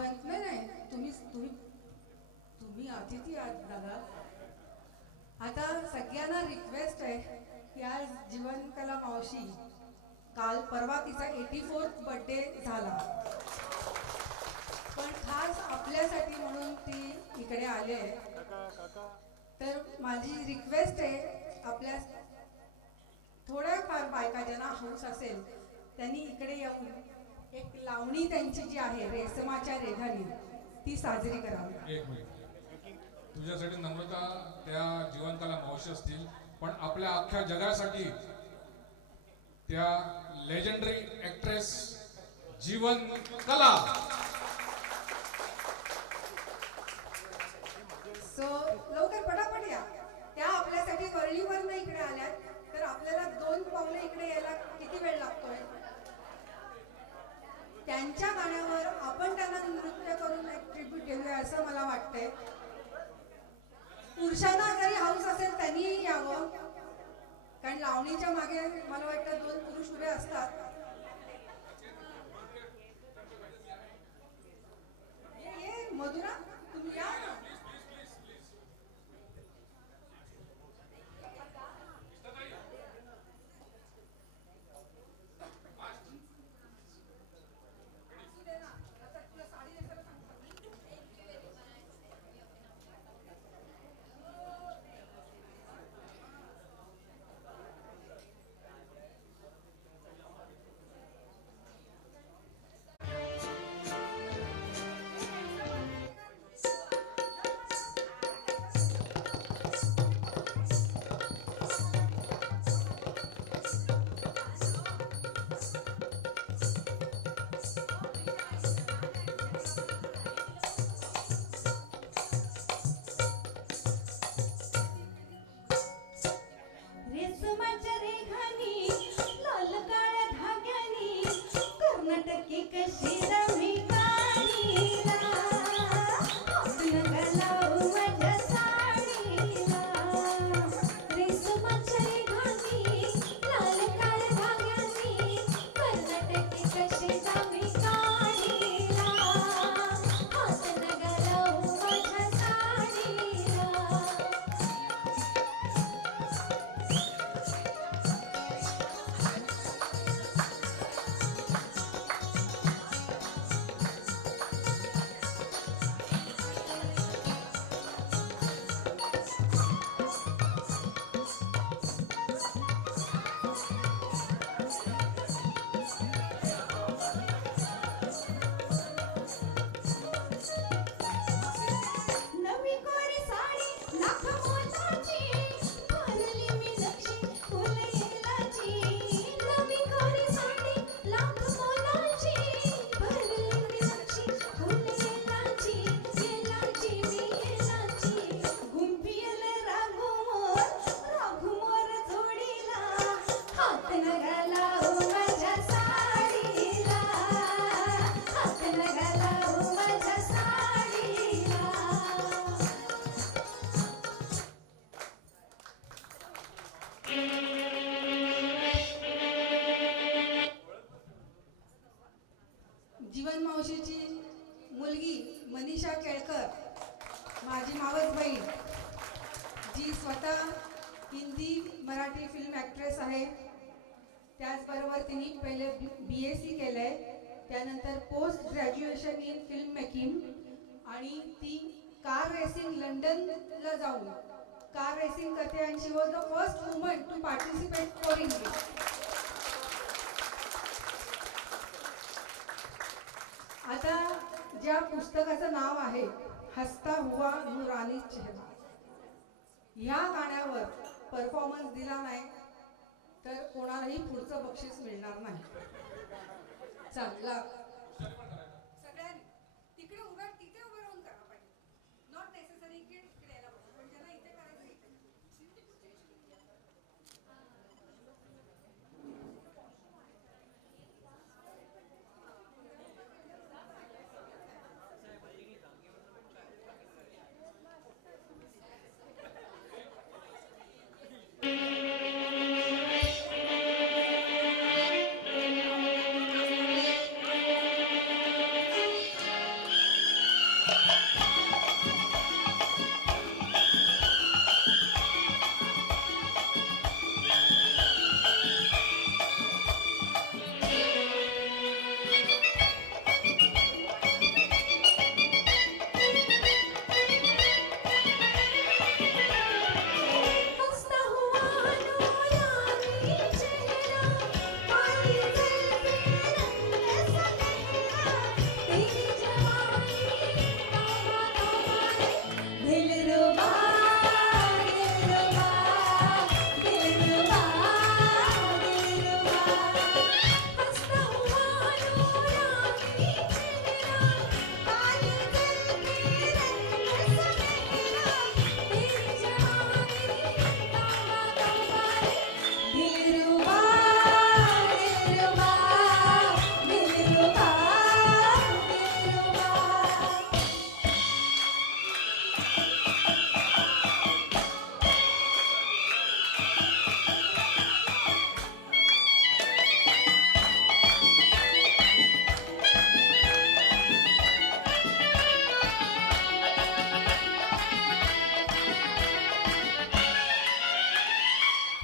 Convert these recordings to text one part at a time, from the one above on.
जिवंत नाही नाही तुम्ही तुम्ही तुम्ही अतिथी आहात दादा. आता सगळ्यांना रिक्वेस्ट आहे की आज जीवनकला मावशी काल परवा तिचा 84th बर्थडे झाला, पण खास आपल्यासाठी म्हणून ती इकडे आली आहे. तर माझी रिक्वेस्ट आहे आपल्या थोड्याफार बायका ज्यांना हौस असेल त्यांनी इकडे येऊन एक लावणी त्यांची जी आहे रेशमाच्या रेघानी ती साजरी करावी. एक मिनिट, तुझ्यासाठी नम्रता त्या जीवनकला मावशी असतील, पण आपल्या अख्ख्या जगासाठी त्या लेजेंडरी ऍक्ट्रेस जीवन कला. सो लवकर पटापट या. त्या आपल्यासाठी वरळीवरनं इकडे आल्यात, तर आपल्याला 2 पावलं इकडे यायला किती वेळ लागतोय. त्यांच्या गाण्यावर आपण त्यांना नृत्य करून एक ट्रिब्यूट देऊया असं मला वाटतंय. पुरुषांना जरी हाऊस असेल त्यांनीही यावं, कारण लावणीच्या मागे मला वाटतं 2 पुरुष उभे असतात. ये मधुरा, तुम्ही या ना. रेशमाच्या रेघानी लाल काळ्या धाग्यानी कर्नाटकी कशी रमी काळीला आपण घालावं माझ्या साडीला. रेशमाच्या रेघानी लाल काळ्या धाग्यानी कर्नाटकी कशी रमी काळीला आपण घालावं माझ्या साडीला. नवी कोरी साडी लाख मोलाची भरली मी लक्ष्मी फुलेलाची. नवी कोरी साडी लाख मोलाची भरली मी लक्ष्मी फुलेलाची. येलाची मी येलाची गुंफियल राघुमोर जोडीला हात न घालावं माझ्या साडीला. हात न घालावं माझ्या साडीला. जीवन मावशीची मुलगी मनीषा केळकर, माझी मावस बहीण, जी स्वतः हिंदी मराठी फिल्म ॲक्ट्रेस आहे. त्याचबरोबर तिने पहिले BSc केलं आहे, त्यानंतर post graduation in film making, आणि ती कार रेसिंग लंडनला जाऊन कार रेसिंग करते. आणि she was the first woman to participate for India. आता ज्या पुस्तकाचं नाव आहे हसता हुआ नूरानी चेहरा, ह्या गाण्यावर परफॉर्मन्स दिला नाही तर कोणालाही पुढचं बक्षीस मिळणार नाही. चांगला सगळ्यांनी तिकडे तिथे उभं राहून करा पाहिजे. नॉट नेसेसरी की इकडे यायला पाहिजे, पण ज्यांना इथे करायचं इथे. हंसता हुआ नूरानी चेहरा, काली जुल्फे रंग सनहरा, तेरी जवानी तौबा तौबा रे, दिलरुबा दिलरुबा दिलरुबा दिलरुबा। हंसता हुआ नूरानी चेहरा, काली जुल्फे रंग सनहरा, तेरी जवानी तौबा तौबा रे, दिलरुबा दिलरुबा दिलरुबा दिलरुबा।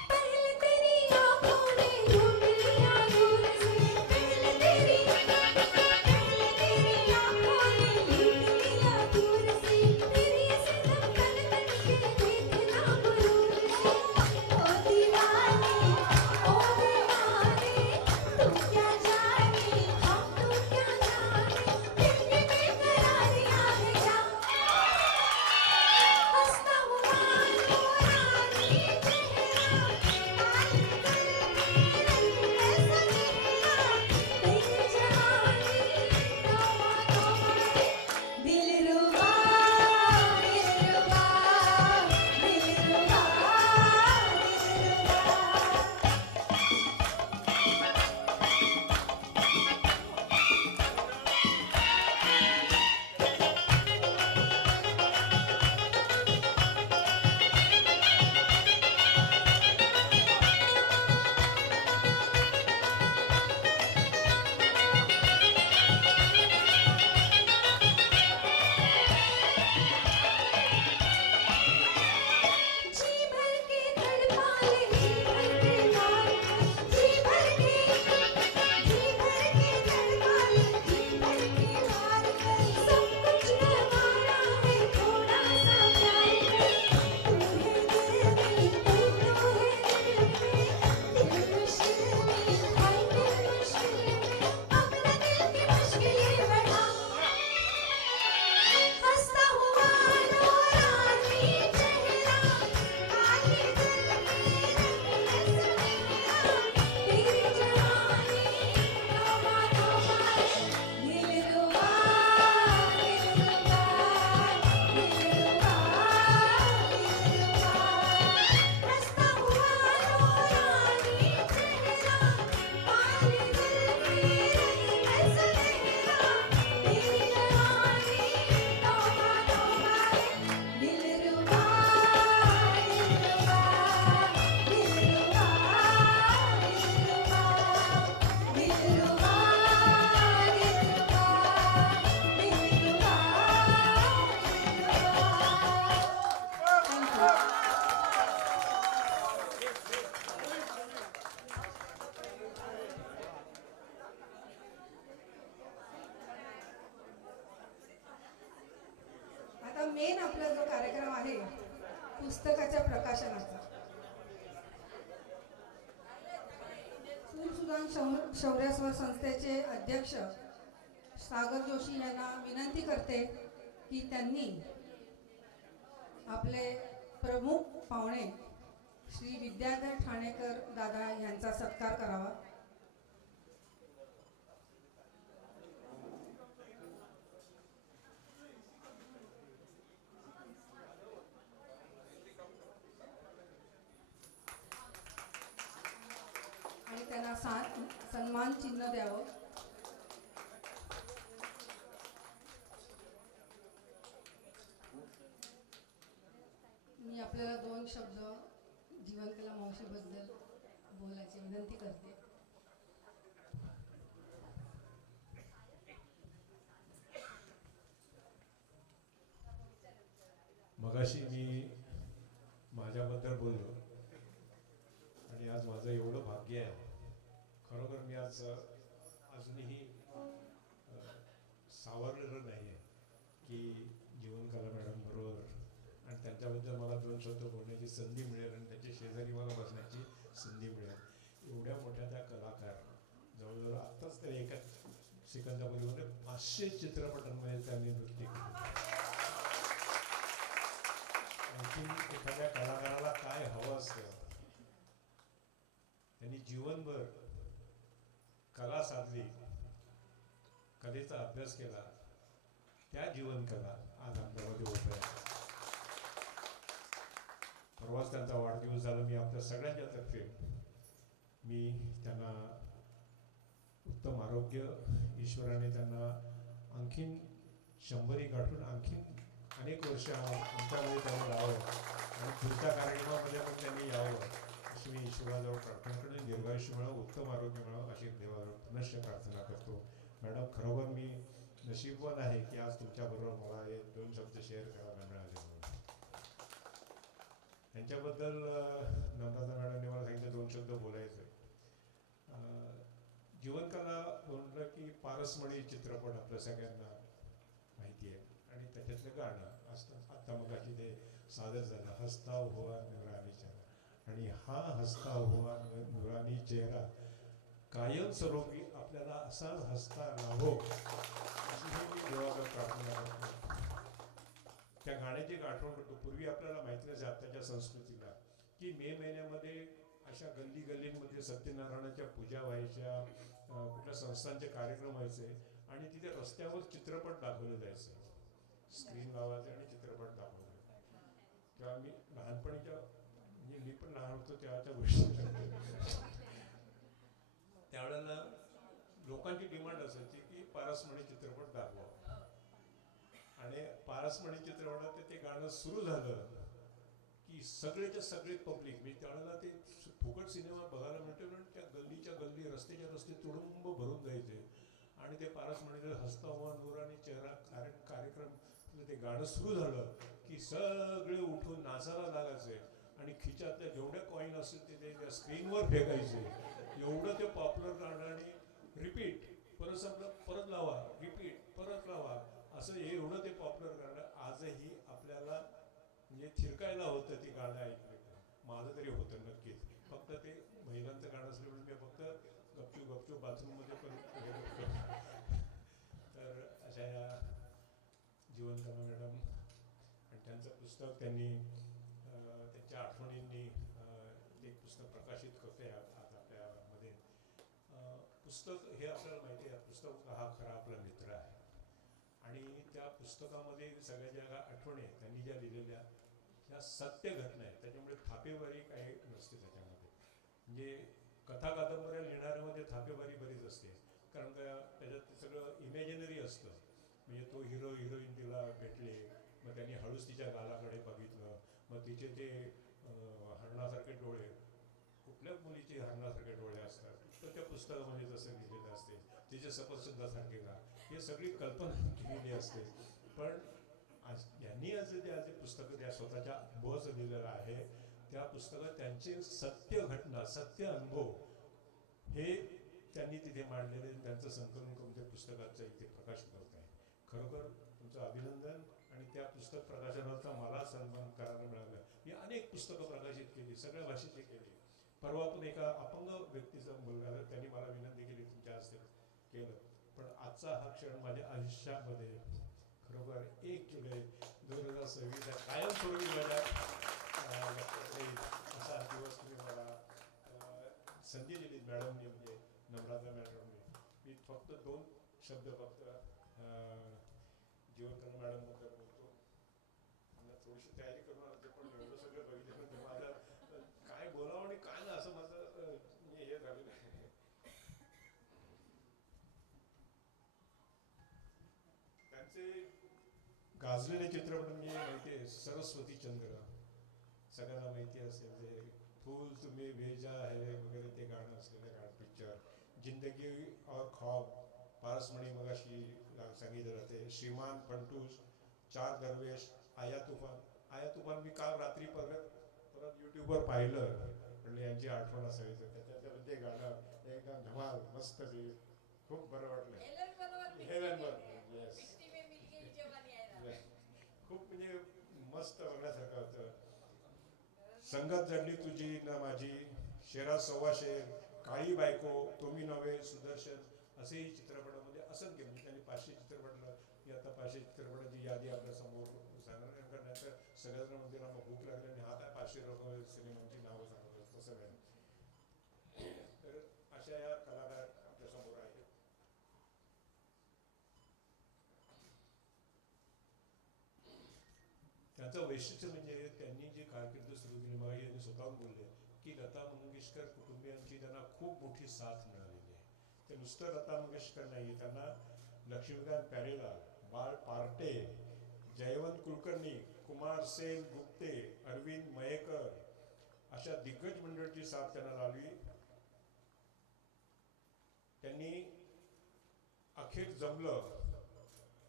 पहले तेरी आँखों ने लूट लिया दूर से, पहले तेरी आँखों ने लूट लिया दूर से, तेरी ये सितम तन तन के देखना गुरूर से। ओ दीवाने तू क्या जाने, हम तू क्या जाने, दिल की बेकरारियाँ है क्या। हंसता हुआ नूरानी चेहरा, काली जुल्फे रंग सनहरा, तेरी जवानी तौबा तौबा रे, दिलरुबा दिलरुबा दिलरुबा दिलरुबा। जी भर के तड़पा ले, जी भर के मार कर, जी भर के तड़पा ले, जी भर के मार कर, सब कुछ गवारा है थोड़ा सा प्यार कर। तू है दिल में, तू तो है दिल में, दिल मुश्किल में, हाय दिल मुश्किल में, अपना दिल की मुश्किलें बढ़ा। हंसता हुआ नूरानी चेहरा, काली जुल्फे रंग सनहरा, तेरी जवानी तौबा तौबा रे, दिलरुबा दिलरुबा दिलरुबा दिलरुबा। हंसता हुआ नूरानी चेहरा, काली जुल्फे रंग सनहरा, तेरी जवानी तौबा तौबा रे, दिलरुबा दिलरुबा दिलरुबा दिलरुबा दिलरुबा दिलरुबा। आता मेन आपला जो कार्यक्रम आहे पुस्तकाच्या प्रकाशनाचा, सुरसुदान शौर्य संस्थेचे अध्यक्ष सागर जोशी यांना विनंती करते की त्यांनी आपले प्रमुख पाहुणे श्री विद्याधर ठाणेकर दादा यांचा सत्कार करावा। आणि त्यांना सन्मान चिन्ह द्यावं। मी आपल्याला 2 शब्द जीवनकला मावशीबद्दल बोलायची विनंती करते। मगाशी मी माझ्याबद्दल बोललो आणि आज माझं एवढं भाग्य आहे, खरोखर मी आज अजूनही सावरलेलं नाही आहे की जीवनकला मॅडम बरोबर आणि त्यांच्याबद्दल मला 2 शब्द बोलण्याची संधी मिळेल आणि त्याच्या शेजारी मला बसण्याची संधी मिळेल. एवढ्या मोठ्या त्या कलाकार जवळजवळ आत्ताच त्या एका सेकंदामध्ये 500 चित्रपटांमध्ये त्यांनी नृत्य केलं. आणखी एखाद्या कलाकाराला काय हवं असतं, त्यांनी जीवनभर कला साधली, कलेचा अभ्यास केला, त्या जीवनकला आज आपल्यामध्ये होत आहे. परवाच त्यांचा वाढदिवस झाला. मी आपल्या सगळ्यांच्या तर्फे मी त्यांना उत्तम आरोग्य, ईश्वराने त्यांना आणखीन 100 गाठून आणखीन अनेक वर्ष आमच्यामध्ये त्यांनी राहावं आणि पुढच्या कार्यक्रमामध्ये पण त्यांनी यावं अशी मी ईश्वराजवळ प्रार्थना करतो. दीर्घायुष्य मिळावं, उत्तम आरोग्य मिळावं अशी देवाजवळ पुनश्च प्रार्थना करतो. मॅडम, खरोखर मी नशीबवान आहे की आज तुमच्याबरोबर मला हे 2 शब्द शेअर करायला मिळाले म्हणून. त्यांच्याबद्दल नम्रता मॅडमने मला सांगितलं 2 शब्द बोलायचं. जीवनकला म्हणलं की पारसमणी चित्रपट आपल्या सगळ्यांना माहिती आहे आणि त्याच्यातलं गाणं असतं. आता मग ते सादर झालं, हसता हुआ नुरानी चेहरा, आणि हा हसता हुआ नुरानी चेहरा कायमस्वरूपी आपल्याला असाच हसता राहो अशी मी देवाला प्रार्थना करतो. त्या गाण्याची एक आठवण करतो. पूर्वी आपल्याला माहिती नसे आत्ताच्या संस्कृतीला की मे महिन्यामध्ये अशा गल्ली गल्लींमध्ये सत्यनारायणाच्या पूजा व्हायच्या, कुठल्या संस्थांचे कार्यक्रम व्हायचे आणि तिथे रस्त्यावर चित्रपट दाखवले जायचे. स्क्रीन लावायचे आणि चित्रपट दाखवले. तेव्हा मी लहानपणीच्या, म्हणजे मी पण लहान होतो तेव्हाच्या गोष्टी, त्यावेळेला लोकांची डिमांड असायची की पारसमणी चित्रपट दाखवा. आणि पारसमणी चित्रपटात ते गाणं सुरू झालं की सगळेच्या सगळे पब्लिक, मी त्यावेळेला ते फुकट सिनेमा बघायला मिळते म्हणून त्या गल्लीच्या गल्ली, रस्त्याच्या रस्ते तुडुंब भरून जायचे आणि ते पारसमणीचं हसता हुआ नुरानी चेहरा कार्यक्रम ते गाणं सुरू झालं की सगळे उठून नाचायला लागायचे आणि खिच्यातल्या जेवढ्या कॉईन असतील ते त्या स्क्रीनवर फेकायचे. एवढं ते पॉप्युलर गाणं आणि रिपीट, परत संपलं परत लावा, रिपीट परत लावा, असं हे एवढं ते पॉप्युलर गाणं आजही आपल्याला म्हणजे थिरकायला होतं ते गाणं ऐकलं. माझं तरी होतं नक्कीच. फक्त ते महिलांचं गाणं असल्यामुळे मी फक्त गपचूप गपचूप बाथरूममध्ये पण तर अशा या जीवनकला मॅडम आणि त्यांचं पुस्तक त्यांनी त्यांच्या आठवणींनी एक पुस्तक प्रकाशित करते आज आपल्यामध्ये. पुस्तक हे आपल्याला माहिती आहे, पुस्तक हा खरा आपला मित्र आहे आणि त्या पुस्तकामध्ये सगळ्या ज्या आठवणी आहेत त्यांनी ज्या लिहिलेल्या ह्या सत्य घटना आहेत. त्याच्यामुळे थापेवारी काही नसते त्याच्यामध्ये. म्हणजे कथा कादंबऱ्या लिहिणाऱ्यामध्ये थापेवारी बरीच असते, कारण त्याच्यात ते सगळं इमॅजिनरी असतं. म्हणजे तो हिरो हिरोईन तिला भेटले, मग त्यांनी हळूच तिच्या गालाकडे बघितलं, मग तिचे ते हरणासारखे डोळे, कुठल्या मुलीचे हरणासारखे डोळे असतात तर त्या पुस्तकामध्ये तसं लिहिलेलं असते. तिचे सफरचंदासारखे का, हे सगळी कल्पना केलेली असते. पण यांनी असं जे पुस्तकं त्या स्वतःच्या अनुभवाचं लिहिलेलं आहे, त्या पुस्तकात त्यांचे सत्य घटना, सत्य अनुभव हे त्यांनी तिथे मांडलेले, त्यांचं संकलन करून त्या पुस्तकाचं इथे प्रकाशित होत आहे. खरोखर तुमचं अभिनंदन. आणि त्या पुस्तक प्रकाशनाचा मला सन्मान करायला मिळाला. मी अनेक पुस्तकं प्रकाशित केली, सगळ्या भाषेची केली. परवा पण एका अपंग व्यक्तीचा मुलगा, त्यांनी मला विनंती केली तुमच्या हस्ते केलं. पण आजचा हा क्षण माझ्या आयुष्यामध्ये खरोखर 1 जुलै 2026 कायमस्वरूपी माझ्या असा दिवस तुम्ही मला संधी दिली मॅडमनी, म्हणजे नम्रता मॅडमनी. मी फक्त 2 शब्द फक्त जीवनकला मॅडमबद्दल बोलतो. मला थोडीशी तयारी करून आली, पण एवढं सगळं बघितल्यानंतर माझं काय बोलावं आणि काय ना असं माझं हे झालेलं आहे. त्यांचे गाजलेले चित्रपट म्हणजे माहिती आहे, सरस्वती चंद्र सगळ्यांना माहिती असेल, ते फूल तुम्ही भेजा है वगैरे ते गाणं असलेलं गाणं पिक्चर, जिंदगी और ख्वाब, पारसमणी मगाशी सांगितलं जाते, श्रीमान फंटूस, 4 दरवेश, आया तूफान, आया तुम्हाला मी काल रात्री परत परत यूट्यूबवर पाहिलं, म्हणलं यांची आठवण असावी. तर त्याच्यात ते गाणं एकदम धमाल मस्त ते खूप बरं वाटलं. हेलन बरोबर, येस. खूप म्हणजे मस्त बघण्यासारखं होतं. संगत जडली तुझी ना माझी, शेरा सव्वा शेर, काळी बायको, तुम्ही नव्हे, सुदर्शन, असेही चित्रपटामध्ये असंच म्हणजे त्यांनी 500 चित्रपटलं. मी आता 500 चित्रपटाची यादी आपल्या समोर सांगणार, कारण नाहीतर सगळ्याजण म्हणजे ना मग भूक लागली आणि हा काय 500 सिनेमांची नावं सांगत तसं नाही. तर अशा या कलाकार आपल्या समोर आहेत. त्याचं वैशिष्ट्य म्हणजे त्यांनी जी कारकीर्द सुरू केली, मग यांनी स्वतःहून बोलले की लता मंगेशकर कुटुंबियांची त्यांना खूप मोठी साथ मिळालेली आहे. ते नुसतं लता मंगेशकर नाही, त्यांना लक्ष्मीकांत प्यारेलाल, बाळ पार्टे, जयवंत कुलकर्णी, कुमार सेन गुप्ते, अरविंद मयेकर अशा दिग्गज मंडळीची साथ त्यांना लाभली. त्यांनी अखेर जमलं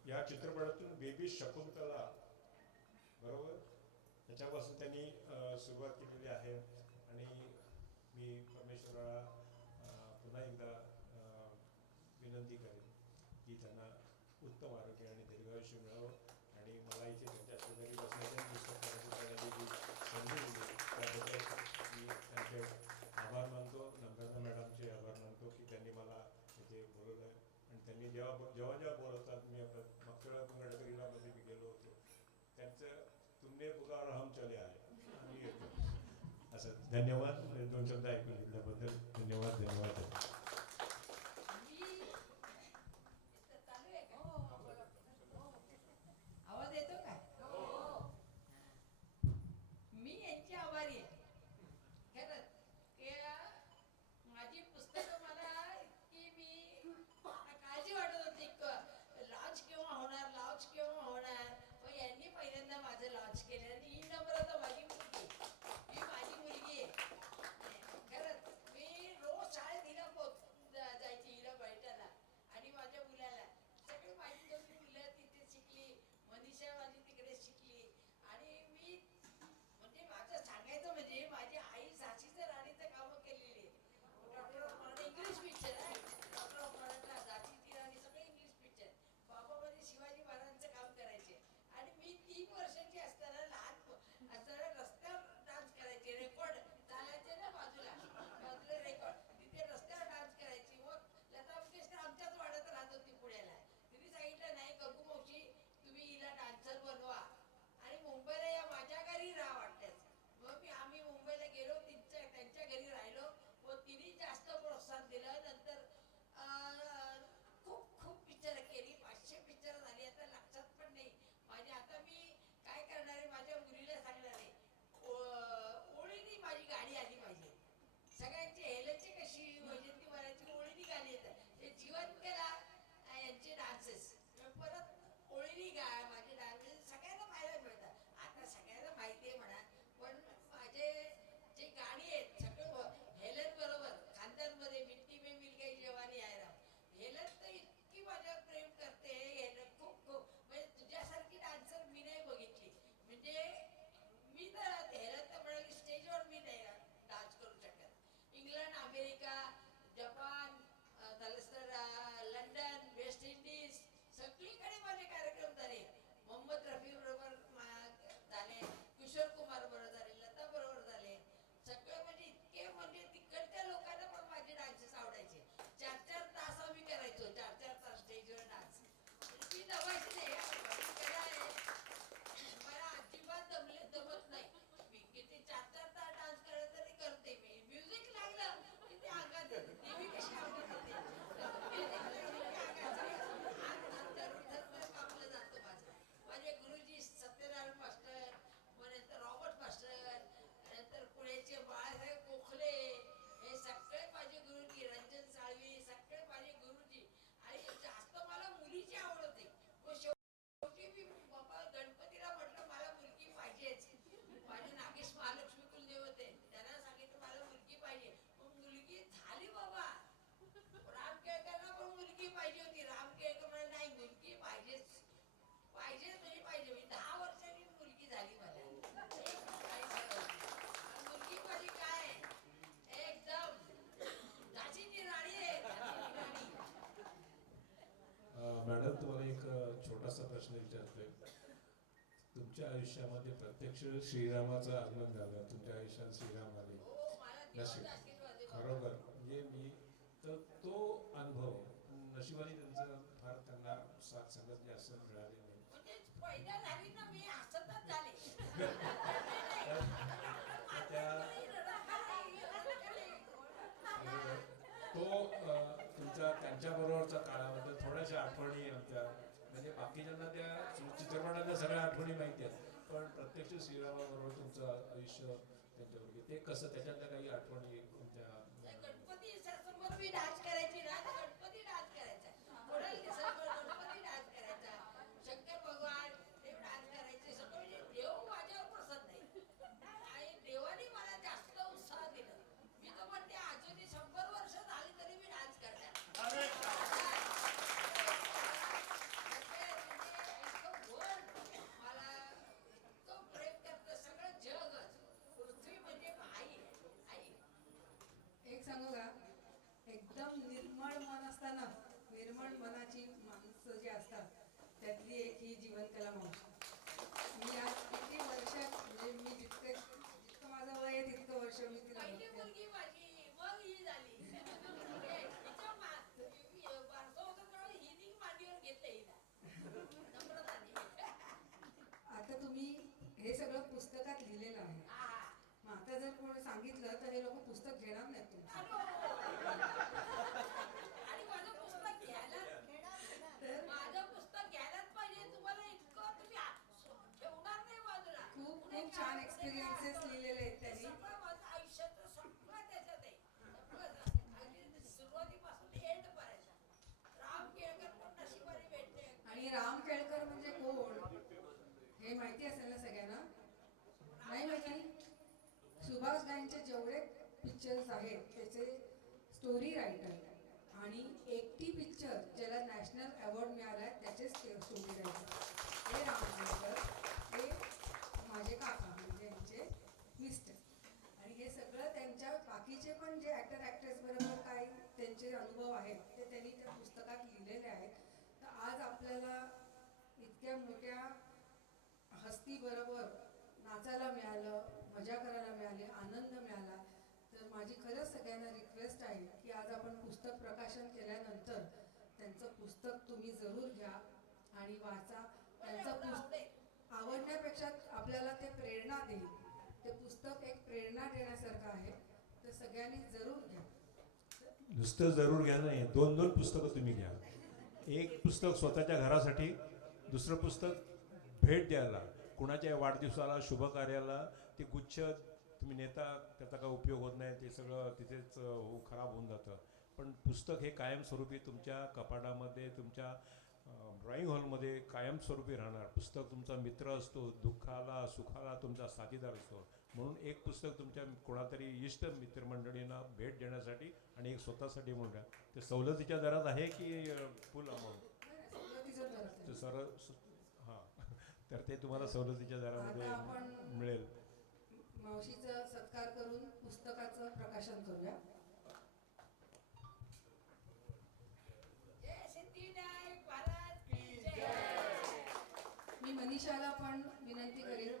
या चित्रपटातून बेबी शकुंतला, बरोबर, त्याच्यापासून त्यांनी सुरुवात केलेली आहे. आणि मी परमेश्वराला पुन्हा एकदा विनंती करेन की त्यांना उत्तम आरोग्य आणि दीर्घायुष्य मिळावं. आणि मला इथे त्यांच्या शेजारी बसण्याची पुस्तक करण्याची जी संधी दिली त्याबद्दल मी त्यांचे आभार मानतो. नम्रता मॅडमचे आभार मानतो की त्यांनी मला इथे बोलवलं. आणि त्यांनी जेव्हा बोलवतात, मी आपल्या मागच्या वेळा गडकरीलामध्ये मी गेलो होतो, त्यांचं तुमने पुकार हम चले आए आम्ही येतो असं. धन्यवाद. 2 शब्द ऐकून घेतल्याबद्दल धन्यवाद. आवाज येतो का? मी यांची आभारी आहे खरंच. माझी पुस्तकं मला इतकी मी काळजी वाटत होती, लॉन्च केव्हा होणार. पण यांनी पहिल्यांदा माझं लॉन्च केलं. आणि ही नम्रता माझी मुलगी आहे. खरंच मी रोज शाळेत हिला मॅडम तुम्हाला एक छोटासा प्रश्न विचारतोय. तुमच्या आयुष्यामध्ये प्रत्यक्ष श्रीरामाचं आगमन झालं, तुमच्या आयुष्यात श्रीराम आले, हो मला देवाचा आशीर्वाद आहे बाबा. बरोबर. म्हणजे मी तर तो अनुभव नशिबाने त्यांचं फार त्यांना साथ संगत जास्त मिळाली नाही. म्हणजे पहिल्या झाली ना मी हसतच झाले. तो तुमचा त्यांच्याबरोबरचा काळाबद्दल थोड्याशा आठवणी आमच्या, म्हणजे बाकीच्यांना त्या चित्रपटातल्या सगळ्या आठवणी माहिती आहेत, पण प्रत्यक्ष श्रीरामाबरोबर तुमचं आयुष्य त्यांच्याबरोबर ते कसं, त्याच्यातल्या काही आठवणी तुमच्या. गणपती समोर मी डान्स करायची ना, तर गणपती डान्स करायचा. कोणाला दिसायचं गणपती डान्स करायचा. शंकर भगवान देव डान्स करायचे सगळं. म्हणजे देव माझ्यावर प्रसन्न आहे आणि देवाने मला जास्त उत्साह दिला. मी तर म्हणते अजूनही 100 वर्ष झाली तरी मी डान्स करणार. इतकं वर्ल्ड मला इतकं प्रेम करतं, सगळं जगच. पृथ्वी म्हणजे आई आहे, आई. एक सांगू का, एकदम निर्मळ मन असताना निर्मळ मनाची माणसं जी असतात त्यातली एक ही जीवनकला मावशी. मी आज किती वर्ष, म्हणजे मी जितकं माझं वय आहे तितकं वर्ष मी तिला पहिली बघते. मुलगी माझी, मग ही झाली. हिच्या बारसं होतं तेव्हा हिने मांडीवर घेतलं हिला. नम्रताने. आता तुम्ही हे सगळं पुस्तकात लिहिलेलं आहे. आहा. मग आता जर कोणी सांगितलं तर हे लोक पुस्तक घेणार नाहीत तुमचं. आणि माझं पुस्तक घ्यायला माझं पुस्तक घ्यायलाच पाहिजे. तुम्हाला इतकं तुम्ही ठेवणार नाही बाजूला. खूप खूप छान एक्सपिरियन्सेस लिहिलेले आहेत त्यांनी. सगळं माझं आयुष्याचं सगळं त्याच्यात आहे. सगळं अगदी सुरुवातीपासून एंड पर्यंत. राम केळकर पण नशिबाने भेटले. आणि राम केळकर म्हणजे कोण हे माहिती असेल ना सगळ्यांना? नाही माहिती? सुभाष घाईंचे जेवढे पिक्चर्स आहेत त्याचे स्टोरी रायटर आणि एकटी पिक्चर ज्याला नॅशनल अवॉर्ड मिळाला आहे त्याचे स्टोरी रायटर हे राम केळकर, हे माझे काका म्हणजे यांचे मिस्टर. आणि हे सगळं त्यांच्या बाकीचे पण जे ॲक्टर ॲक्ट्रेस बरोबर काही त्यांचे अनुभव आहेत ते त्यांनी त्या पुस्तकात लिहिलेले आहेत. तर आज आपल्याला इतक्या मोठ्या हस्तीबरोबर नाचायला मिळालं, मजा करायला मिळाली, आनंद मिळाला. तर माझी खरंच सगळ्यांना रिक्वेस्ट आहे की आज आपण पुस्तक प्रकाशन केल्यानंतर त्यांचं पुस्तक तुम्ही जरूर घ्या आणि वाचा. त्यांचं पुस्तक आवडण्यापेक्षा आपल्याला ते प्रेरणा देईल. ते पुस्तक एक प्रेरणा देण्यासारखं आहे, तर सगळ्यांनी जरूर घ्या. नुसतं जरूर घ्या नाही, 2-2 पुस्तकं तुम्ही घ्या. एक पुस्तक स्वतःच्या घरासाठी, दुसरं पुस्तक भेट द्यायला, कुणाच्या वाढदिवसाला, शुभ कार्याला. ते गुच्छ तुम्ही नेता, त्याचा काय उपयोग होत नाही, ते सगळं तिथेच खराब होऊन जातं. पण पुस्तक हे कायमस्वरूपी तुमच्या कपाटामध्ये, तुमच्या ड्रॉइंग हॉलमध्ये कायमस्वरूपी राहणार. पुस्तक तुमचा मित्र असतो, दुःखाला सुखाला तुमचा साथीदार असतो. म्हणून एक पुस्तक तुमच्या कोणातरी इष्ट मित्रमंडळींना भेट देण्यासाठी आणि एक स्वतःसाठी म्हणून द्या. ते सवलतीच्या दरात आहे की फुल अमाऊंट? सवलतीचं दर आहे. ते सरळ हां, तर ते तुम्हाला सवलतीच्या दरामध्ये आता आपण मिळेल. मावशीचा सत्कार करून पुस्तकाचं प्रकाशन करूया. जय सिद्धिविनायक महाराज की जय. मी मनीषाला पण विनंती करेन,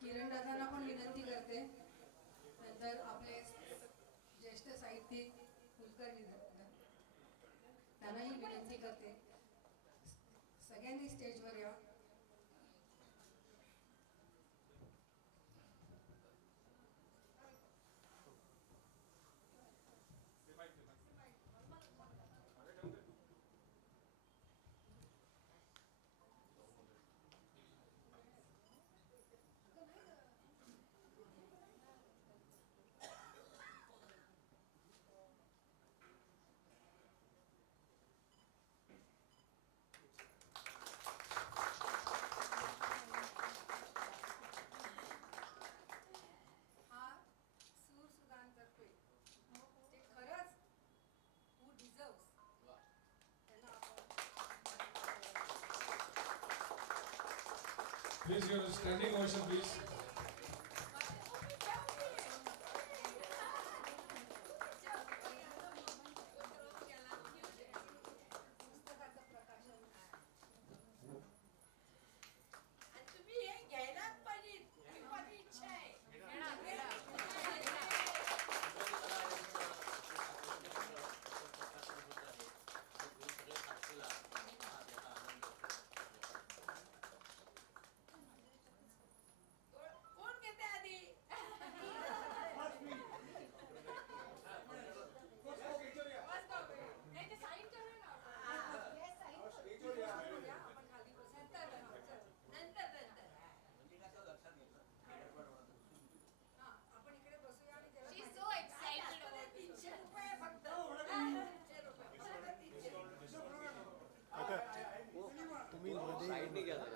किरण दादांना पण विनंती करते, नंतर आपले ज्येष्ठ साहित्यिक कुलकर्णी त्यांनाही विनंती करते, सगळ्यांनी स्टेजवर या. Please, your standing ovation, please. मांडी घ्या जरा.